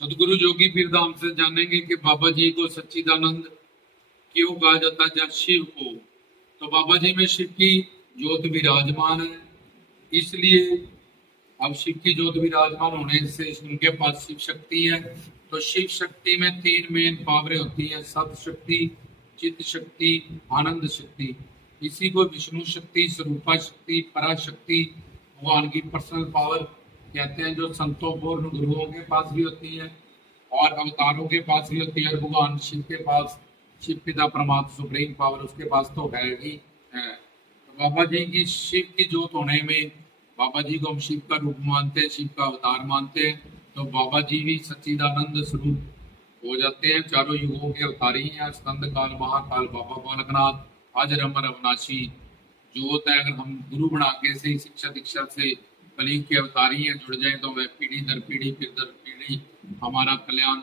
सदगुरु जोगी पीर धाम से जानेंगे कि बाबा जी को सच्चिदानंद क्यों कहा जाता है, या शिव को। तो बाबा जी में शिव की ज्योत विराजमान है, इसलिए अब शिव की ज्योत विराजमान होने से उनके पास शिव शक्ति है। तो शिव शक्ति में तीन मेन पावरें होती हैं, सत शक्ति, चित्त शक्ति, आनंद शक्ति। इसी को विष्णु शक्ति, स्वरूपा शक्ति, पराशक्ति, भगवान की पर्सनल पावर कहते हैं, जो संतों पूर्ण गुरुओं के पास भी होती है और अवतारों के पास भी होती है। और भगवान शिव के पास, शिव पिता परमात्मा सुप्रीम पावर उसके पास तो है ही है। तो बाबा जी की शिव की ज्योत होने में, बाबा जी को हम शिव का रूप मानते हैं, शिव का अवतार मानते हैं। तो बाबा जी भी सच्चिदानंद स्वरूप हो जाते हैं, चारों युगों के अवतारी हैं। स्कंद काल, महाकाल, बाबा बालकनाथ, अजर अमर अविनाशी ज्योत है। अगर हम गुरु बना के से शिक्षा दीक्षा से कलयुग के अवतारी हैं जुड़ जाए, तो वह पीढ़ी दर पीढ़ी फिर दर पीढ़ी हमारा कल्याण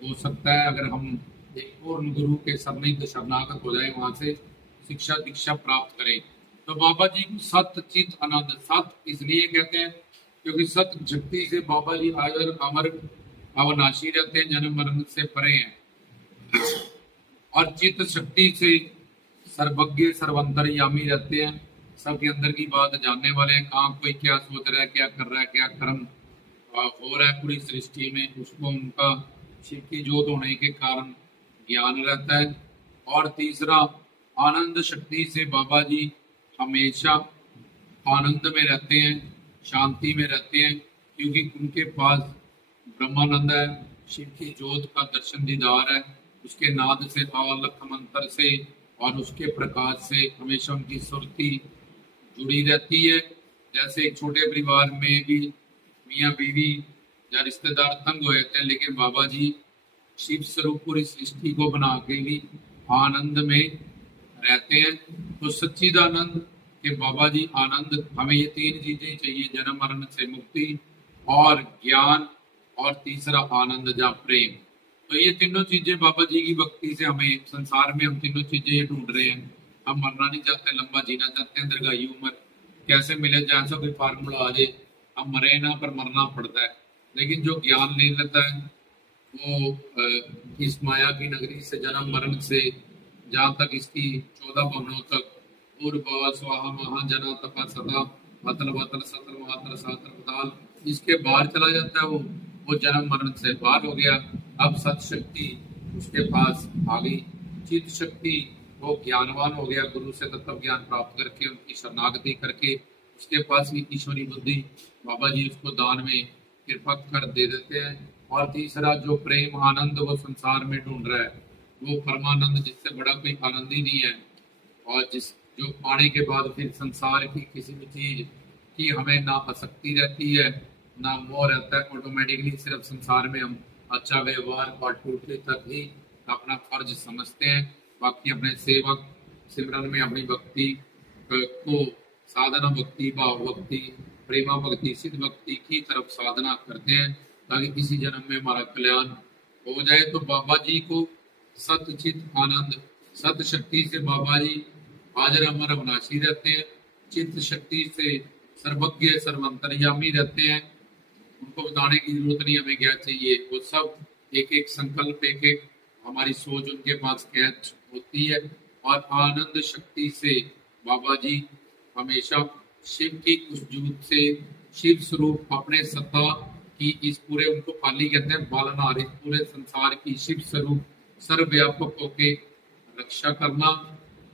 हो सकता है। अगर हम एक पूर्ण गुरु के शरणिक शरणागत हो जाए, वहां से शिक्षा दीक्षा प्राप्त करें। तो बाबा जी को सत चित आनंद, सत इसलिए कहते हैं क्योंकि सत शक्ति से बाबा जी अजर अमर अविनाशी रहते हैं, जन्म मरण से परे हैं। और चित्त शक्ति से सर्वज्ञ सर्वंतरयामी रहते हैं, सबके अंदर की बात जानने वाले हैं। कहाँ कोई क्या सोच रहा है, क्या कर रहा है, क्या कर्म हो रहा है पूरी सृष्टि में, उसको उनका शिव की ज्योत होने के कारण ज्ञान रहता है। और तीसरा, आनंद शक्ति से बाबा जी हमेशा आनंद में रहते हैं, शांति में रहते हैं, क्योंकि उनके पास ब्रह्मानंद है, शिव की ज्योत का दर्शन दीदार है, उसके नाद से, अलख मंत्र से और उसके प्रकाश से हमेशा उनकी सुरती जुड़ी रहती है। जैसे एक छोटे परिवार में भी मियाँ बीवी या रिश्तेदार तंग हो जाते हैं, लेकिन बाबा जी शिव स्वरूप पूरी सृष्टि को बना के भी आनंद में रहते हैं। तो सच्चिदानंद के बाबा जी आनंद, हमें ये तीन चीजें चाहिए, जन्म मरण से मुक्ति और ज्ञान और तीसरा आनंद या प्रेम। तो ये तीनों चीजें बाबा जी की भक्ति से हमें संसार में, हम तीनों चीजें ये ढूंढ रहे हैं। हम मरना नहीं चाहते, लंबा जीना चाहते हैं, दीर्घायु उम्र कैसे मिले, जैसा कोई फार्मूला आ जाए, हम मरे ना पर मरना पड़ता है। लेकिन जो ज्ञान ले लेता है वो इस माया की नगरी से, जन्म मरण से, जहाँ तक इसकी 14 भवनों तक, पूर्व स्वाहा महाजना तपा सदा अतल वतल सतल मातर सातर पताल, इसके बाहर चला जाता है। वो जन्म मरण से बाहर हो गया। अब सत शक्ति उसके पास आ गई, चित शक्ति वो ज्ञानवान हो गया, गुरु से तत्व ज्ञान प्राप्त करके उनकी शरणागति करके उसके पास भी ईश्वरी बुद्धि बाबा जी उसको दान में कृपा कर दे देते हैं। और तीसरा, जो प्रेम आनंद वो संसार में ढूंढ रहा है, वो परमानंद, जिससे बड़ा कोई आनंद ही नहीं है, और जिस जो पाने के बाद फिर संसार की किसी भी चीज की हमें ना आसक्ति रहती है, ना मोह रहता है। ऑटोमेटिकली सिर्फ संसार में हम अच्छा व्यवहार पाठपूर्ति तक ही अपना फर्ज समझते हैं, बाकी अपने सेवक सिमरन में अपनी भक्ति को साधना भक्ति, भाव भक्ति, प्रेमा भक्ति, सिद्ध भक्ति की तरफ साधना करते हैं, ताकि किसी जन्म में हमारा कल्याण हो जाए। तो बाबा जी को सतचित आनंद, सत शक्ति से बाबा जी हाजर अमर अविनाशी रहते हैं, चित्त शक्ति से सर्वज्ञ सर्वंतरयामी रहते हैं। उनको बताने की जरूरत नहीं हमें क्या चाहिए, वो सब एक एक संकल्प, एक एक हमारी सोच उनके पास कैच होती है। और आनंद शक्ति से बाबा जी हमेशा शिव की उस ज्योत से, शिव स्वरूप अपने सत्ता की इस पूरे, उनको पाली कहते हैं, पालना, इस पूरे संसार की शिव स्वरूप सर्वव्यापक होके रक्षा करना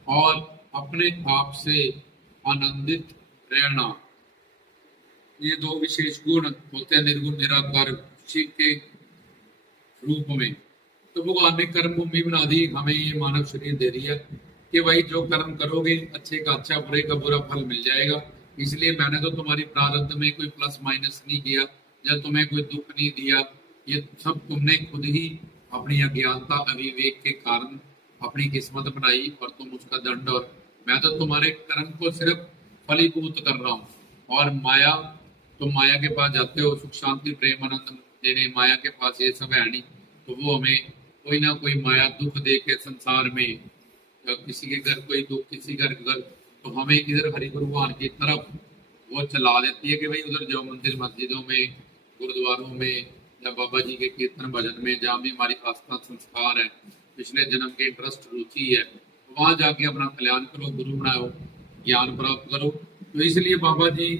और अपने आप से आनंदित रहना, ये दो विशेष गुण होते हैं निर्गुण निराकार शिव के रूप में। तो भगवान ने कर्म भूमि बना दी, हमें ये मानव शरीर दे दिया कि भाई जो कर्म करोगे अच्छे का अच्छा, बुरे का बुरा फल मिल जाएगा। इसलिए मैंने तो तुम्हारी प्रारब्ध में कोई प्लस माइनस नहीं किया, या तुम्हें कोई दुख नहीं दिया, ये सब तुमने खुद ही अपनी अज्ञानता अविवेक के कारण अपनी किस्मत बनाई, और तुम उसका दंड, और मैं तो तुम्हारे कर्म को सिर्फ फलीभूत कर रहा हूँ। और माया, तुम माया के पास जाते हो सुख शांति प्रेम आनंद देने, माया के पास ये सब है नहीं, तो वो हमें कोई ना कोई माया दुख दे के संसार में, किसी के घर कोई दुख, किसी घर, तो हमें इधर हरि भगवान की तरफ वो चला देती है कि भाई उधर जाओ, मंदिर मस्जिदों में, गुरुद्वारों में, या बाबा जी के कीर्तन भजन में, जहाँ भी हमारी आस्था संस्कार है, पिछले जन्म के इंटरेस्ट रुचि है, वहां जाके अपना कल्याण करो, गुरु बनाओ, ज्ञान प्राप्त करो। तो इसलिए बाबा जी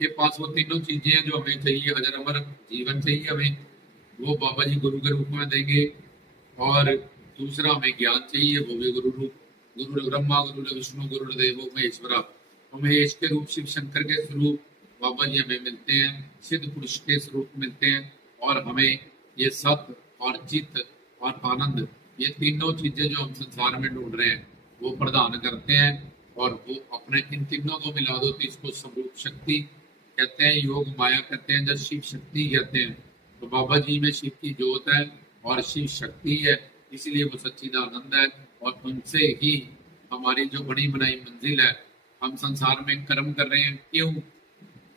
के पास वो तीनों चीजें हैं जो हमें चाहिए। अजर अमर जीवन चाहिए हमें, वो बाबा जी गुरु के रूप में देंगे। और दूसरा हमें ज्ञान चाहिए, वो भी गुरु रूप, गुरु ब्रह्मा गुरु विष्णु गुरु देवो महेश्वरा। तो महेश के रूप शिव शंकर के स्वरूप बाबा जी हमें मिलते हैं, सिद्ध पुरुष के स्वरूप मिलते हैं। और हमें ये सत्य और चित्त और आनंद, ये तीनों चीजें जो हम संसार में ढूंढ रहे हैं, वो प्रदान करते हैं। और वो अपने इन तीनों को मिला दो तो इसको स्वरूप शक्ति कहते हैं, योग माया कहते हैं, या शिव शक्ति कहते हैं। तो बाबा जी में शिव की ज्योत है और शिव शक्ति है, इसलिए वो सच्चिदानंद है। और उनसे ही हमारी जो बड़ी बनाई मंजिल है, हम संसार में कर्म कर रहे हैं, क्यों?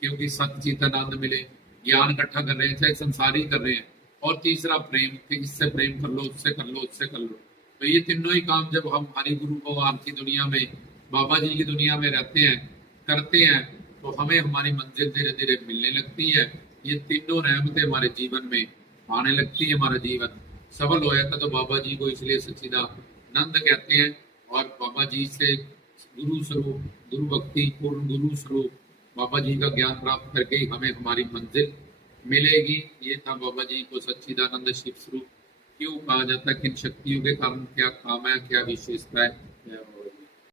क्योंकि सच्चित आनंद मिले, ज्ञान इकट्ठा कर रहे हैं, चाहे संसारी कर रहे हैं। और तीसरा प्रेम, कि इससे प्रेम कर लो, उससे कर लो, उससे कर लो। तो ये तीनों ही काम जब हम हरि गुरु भगवान की दुनिया में, बाबा जी की दुनिया में रहते हैं, करते हैं, तो हमें हमारी मंजिल धीरे धीरे मिलने लगती है। ये तीनों रहमतें हमारे जीवन में आने लगती है, हमारा जीवन सफल हो जाता। तो बाबा जी को इसलिए सच्चिदानंद कहते हैं। और बाबा जी से गुरु स्वरूप, गुरु भक्ति पूर्ण गुरु स्वरूप बाबा जी का ज्ञान प्राप्त करके ही हमें हमारी मंजिल मिलेगी। ये था बाबा जी को सच्चिदानंद शिव स्वरूप क्यों कहा जाता है, किन शक्तियों के कारण क्या काम है, क्या विशेषता है।